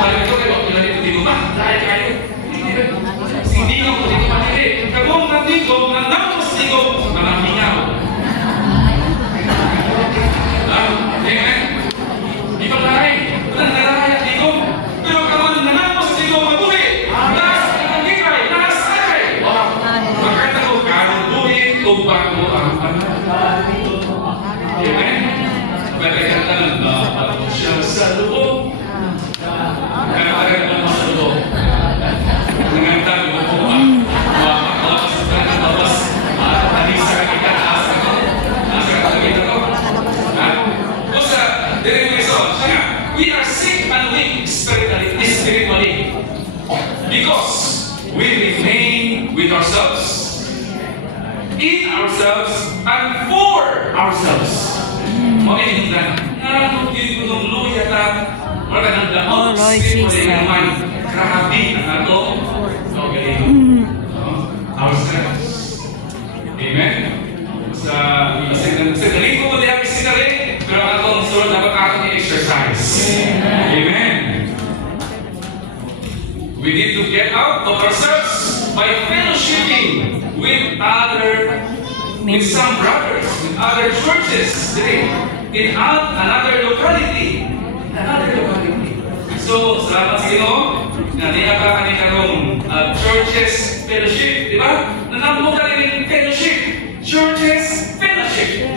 Balik ko kayo, ilan ito dito ba? Dahil kayo. Hindi nga po dito matili. Kagong nandigong, nanapos digong, mga hingaw. Amen? Di ba lahay? Walang nalahay at digong. Pero kaman nanapos digong mabuhi. Lakas ang nangikay, lakas akay. Makita ko, karong buhi, tumpang mo ang anak. Amen? Pagkakatalan na ako siya sa loob. Kaya mo sa loob. Nangantang mo po ba? Makakas ka na labas. Talisa ka kita. Asa ko. Asa ka kita ko. Basta, dito mo iso. We are sick and weak spiritually. Because we remain with ourselves. In ourselves and for ourselves. Makinig na. Ano yung kunong luya na wala ka ng damot. Spiritually naman. Grabe na ito. Ourselves. Amen? Sa galing ko mo di ang sinari, pero ako ang sunod na pagkakang i-exercise. Amen? We need to get out of ourselves by fellowshipping with some brothers, with other churches in another locality. So, salamat sa inyo na niyaka kami karong churches fellowship, di ba? Nanamo ka rin fellowship, churches fellowship.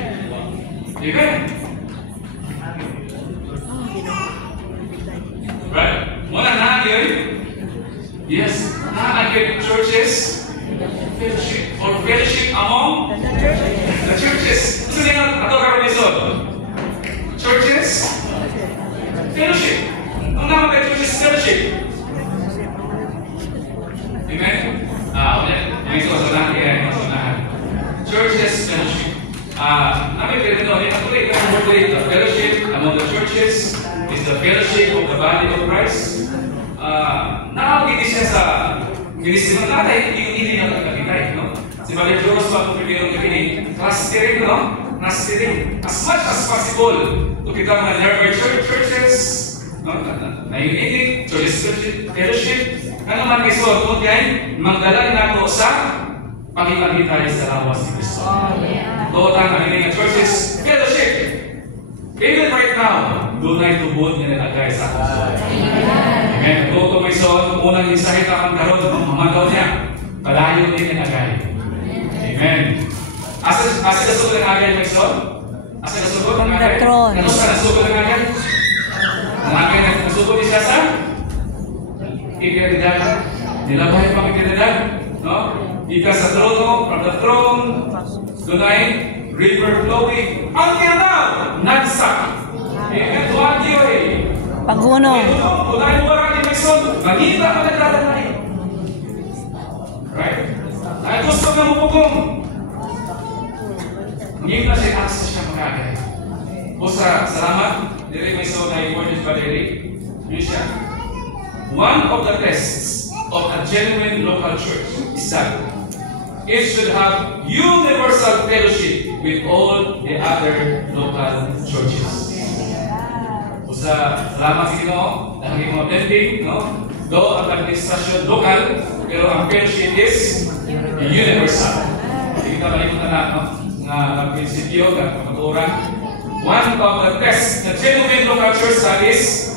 Amen? Right? Muna na yun? Yes. Na-agad churches fellowship or fellowship among the churches. Gusto niya na ito karamisod? Churches fellowship. Ang naman tayo churches fellowship. Amen? Ulit. May susunahan kaya. Churches fellowship. Namin pinito, the fellowship among the churches is the fellowship of the body of Christ. Nakakagiti siya sa ginisiman natin, hindi na pagkakitay, no? Si Brother Joros pa kung pipinong kapinig, clustering, no? Clustering. As much as possible to kita mga nearby churches, no? Na-uniting, churches fellowship, ano man kayo so, kung yan, magdala na ako sa pakipagitay sa lawas ni Kristo. Doon ang nahiling ng churches fellowship. Even right now, doon na itubod niya nilagay sa ako. Amen. Doon may son, unang insahit akong karoon, mamagaw niya, palayo din nilagay. Amen. Asa nasugod ang agay may son? Asa nasugod ang agay? Ano sa nasugod ang agay? Ang agay na nasugod niya sa ikredidad. Nilabay pang ikredidad. No? Ika sa trono, from the throne, doon ay river flowing. Until now, nagsak. Amen. Tuwan niyo eh. Paguno. Tunay mo marami may son. Magita ka nagdadalay. Right? Dahil gusto na mo pugong. Hindi na siya access siya magagay. Busa, salamat. Diri may son na i-worded pa diri. Yun siya. One of the tests of a genuine local church is that it should have universal fellowship with all the other local churches. Sa salamat sa Ginoo, dahil mga blending, no? Do ang administrasyon local, pero ang fellowship is universal. Hindi ka malimutan na, no? Nga mag-prinsipyo, kapaturan. One of the tests na genuine local church is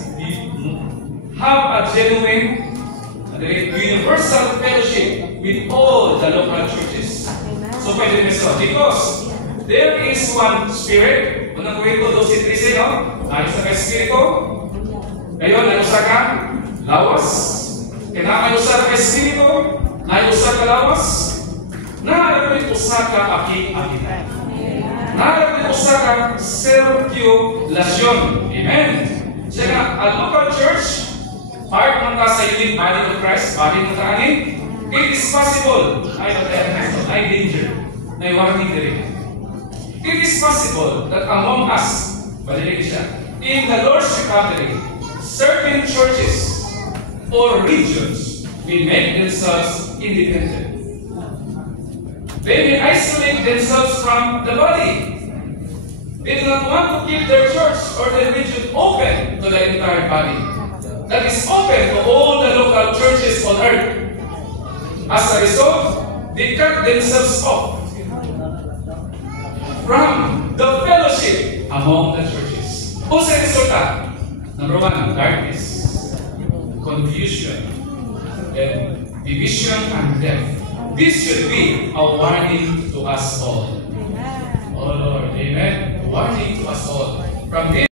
have a genuine universal fellowship with all the local churches. So pwede nito, because there is one spirit. Unang kwento, 12:13, no? Ayos sa Espiritu. Ngayon, ayos ka lawas. Kinakayos sa Espiritu, ayos ka lawas. Naharapin usa ka aki-akita. Naharapin usa ka circulation. Amen. Siya nga, a local church, part ng sa unique body of Christ, body ng kanin, it is possible. Ay danger. Na warning din. It is possible that among us, balilig siya, in the Lord's recovery, certain churches or regions will make themselves independent. They may isolate themselves from the body. They do not want to keep their church or their region open to the entire body. that is open to all the local churches on earth. As a result, they cut themselves off from the fellowship among the churches. What's the result? Number one, darkness, confusion, and division and death. This should be a warning to us all. Oh Lord, amen. A warning to us all. From this